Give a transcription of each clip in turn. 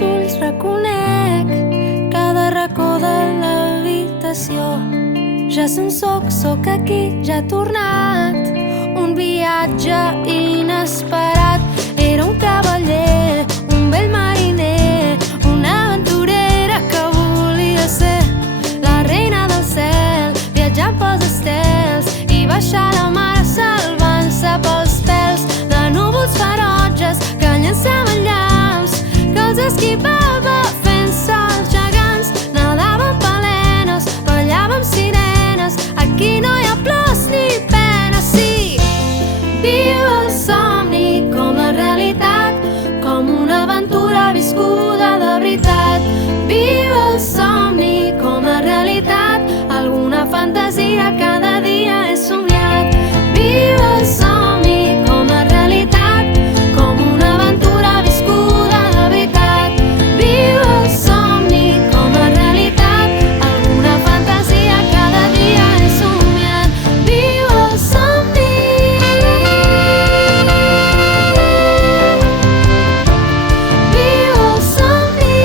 els ulls reconec cada racó de l'habitació. Ja són sóc aquí, ja he tornat. Un viatge inesperat. Era un cavaller, un vell mariner, una aventurera que volia ser la reina del cel, viatjant pels estels i baixar la mar salvant-se pels pèls de núvols ferotges que llançaven llamps, que els esquivava fent salts gegants. Nadàvem balenes, ballàvem sirenes, aquí no hi ha plors ni penes. Sí, viu el somni com la realitat, com una aventura viscuda de veritat. Viu el somni com la realitat, alguna fantasia cada dia he somiat. Viu el somni com la realitat, com una aventura viscuda de veritat. Viu el somni com la realitat, alguna fantasia cada dia he somiat. Viu el somni. Viu el somni.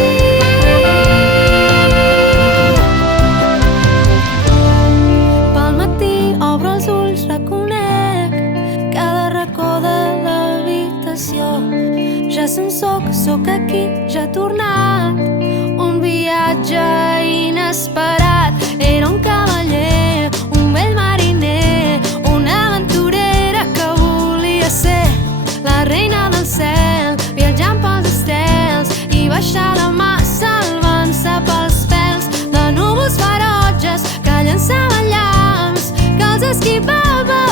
Pel matí obro els ulls, reconec cada racó de l'habitació. Ja són sóc aquí, ja he tornat. Un viatge inesperat. Era un cavaller, un vell mariner, una aventurera que volia ser la reina del cel, viatjant pels estels i baixar la mar salvant-se pels pèls de núvols ferotges que llançaven llamps, que els esquivava